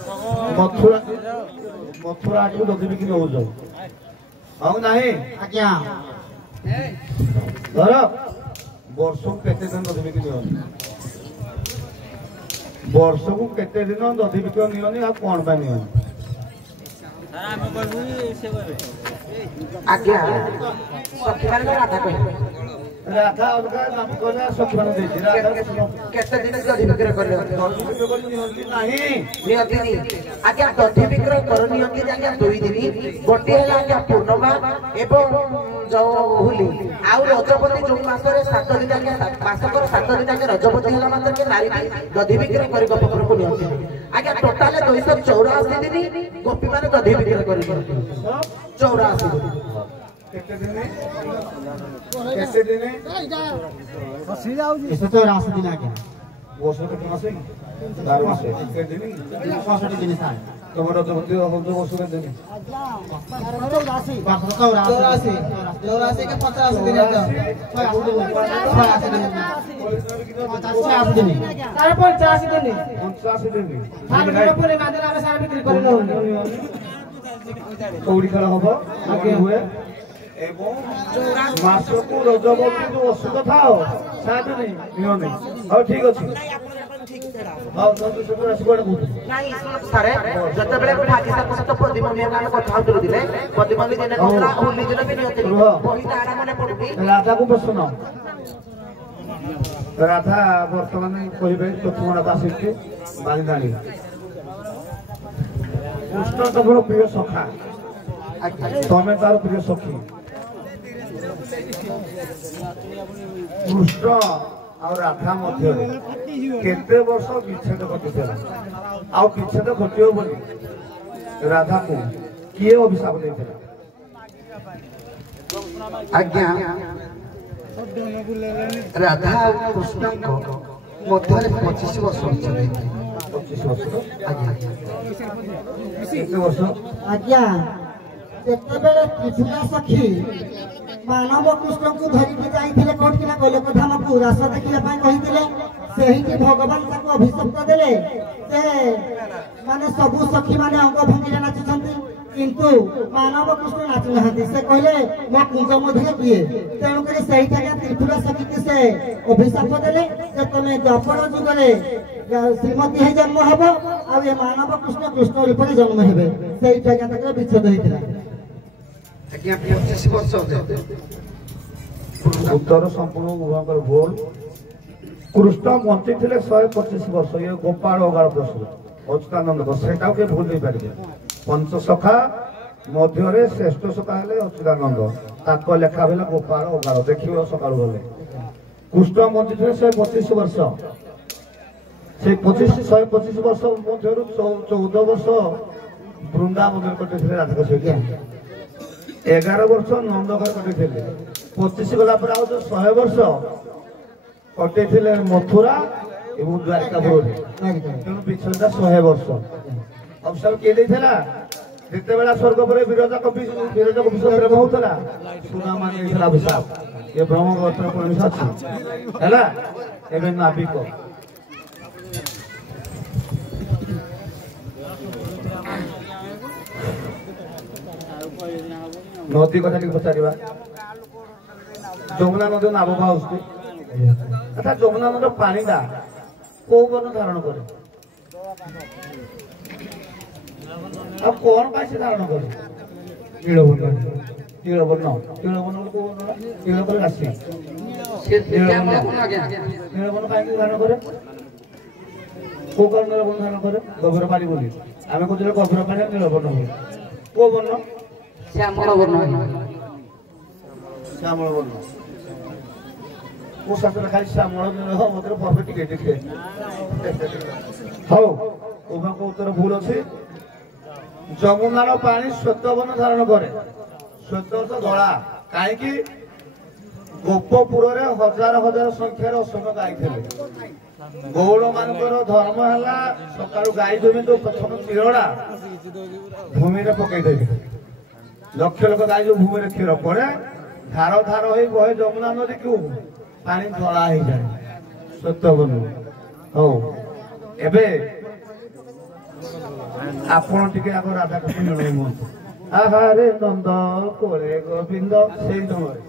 मथुरा मथुरा आठ दधि बिक्री हो नहीं आज्ञा धर वर्ष को केते दिन दधि बिक्री हो वर्ष को केते दिन दधि बिक्री नियोनी आ कौन पे नियोनी आज्ञा सखी माने राधा कहे राधा अलगा नाम कहले सखी माने देछि राधा केते दिन दधि बिक्री करले दधि बिक्री कर नियोनी नहीं नियति आज्ञा दधि बिक्री कर नियति आज्ञा 2 दिन गोटे हला आज्ञा पूर्णमा एवं जो होली आउ रजपति जो मासरे 7 दिन आज्ञा मासकर 7 दिन आज्ञा रजपति हला मात्र के नारी दधि बिक्री करी गोपपुर को नियति आज्ञा टोटल 284 दिन गोपी माने दधि बिक्री करी 84 दिन केते दिन फसी जाउजी इसे तो 84 दिन आज्ञा वर्ष केते मासे 12 मासे केते दिन 65 दिन साल तमरो रजपति हो जो वर्ष केते दिन 84 के 50 दिन आज्ञा 50 दिन तार 85 दिन 85 दिन फागुन पूरे मादे आमे सारा बिक्री करलो कौड़ी खेल हम आगे हुए एवं मास को रजपति जो औषध था 7 दिन नियोनी हाँ ठीक अच्छे हाँ नहीं सारे जते बेले भागी सब सत प्रतिमंडी नाम कथा होतु दिले प्रतिमंडी दिन कोला होली दिन भी नियति बही तारा माने पडुती राधा को प्रश्न राधा वर्तमान कहिबे प्रथम राधा सिद्धि बालिदानी कृष्ण तमरो प्रिय सखा तमे तार प्रिय सखी कृष्ण और राधा मध्य केते वर्ष विच्छेद घटिला आउ विच्छेद घटियो बोली राधा को किए अभिशाप देथिला आज्ञा राधा और कृष्ण को मध्य 25 वर्ष होइछे 25 वर्ष आज्ञा केते वर्ष आज्ञा जेतेबेले पृथ्वी सखी मानव कृष्ण को धरिक जाइथिले कोठिला गोलोक धाम को रास देखिला पय कहिथिले सेहिति भगवान ताको अभिषेक देले से माने सबु सखी माने अंग भंगिले नाचुछंती किंतु मानव कृष्ण नाचु नहांती से कहले मो कुंज मध्ये किए तेणु करी सेहिठाके त्रिपुरा सखी के से अभिशाप देले जे तमे द्वापर जुगरे श्रीमती हे जन्म हबो आ ए मानव कृष्ण कृष्ण रूप रे जन्म हेबे सेहिठाके ताके विच्छेद होइतिला आज्ञा 25 वर्ष उत्तर संपूर्ण उभयकर भूल कृष्ण बंची थे 125 वर्ष ये गोपाल अगाड़ प्रश्न अच्युतानंद सेटा के भूल नहीं पारे पंच सखा मध्य श्रेष्ठ सखा हेले अच्युतानंद ताक लेखा बेला गोपाल अगाड़ देखिए सका गले कृष्ण बंची थे 125 वर्ष से 125 वर्ष मध्य 14 वर्ष वृंदावन कटे राधा सहित 11 वर्ष नंदघर कटे 25 गला पर आउ 100 वर्ष कटे मथुरा एवं द्वारिकापुर तेणु पिछड़ा 100 वर्ष अवसर किए देला जिते बेला स्वर्ग पर विरजा को प्रेम होता सुदामा नहीं अभिशाप ये ब्रह्म गोत्र पुरुष अच्छी है एवं नाविक नदी कथा टी पचार जमुना नदी नाम भाव अच्छा जमुना नदी पानी टा कौ वर्ण धारण करे अब कौन से धारण करे नीलवर्ण को नील राशि नीलवर्ण कहीं धारण करे कौ कारण नीलवर्ण धारण करे गभीर पानी बोली आम कहते गभीर पानी नीलवर्ण हुए कौ वर्ण श्यामल वर्ण श्यामल वर्ण वो शास्त्र खाली श्यामल मतलब परफेक्ट टिके टिके हाउ उभा को उत्तर भूल अछि जमुनार पानी श्वेत वर्ण धारण करे श्वेत अर्थ धड़ा काहे कि गोपपुर रे हजार हजार संख्यार असंख्य गाई थे गौड़ मानकर धर्म है सकाळु गाई जमी तो प्रथम क्षीरड़ा भूमि रे पकई देबे लक्ष लक्ष गाई जो भूमि क्षीर पड़े धार धार हो बहे जमुना नदी को पानी धला हो जाए सत्य बनु हो एबे ଆପଣ ଟିକେ ଆଗ ରାଧାକୃଷ୍ଣ ମିଳନ ହୁଅନ୍ତୁ। ଆହାରେ ନନ୍ଦ କୋଳେ ଗୋବିନ୍ଦ ସେଇ ସମୟରେ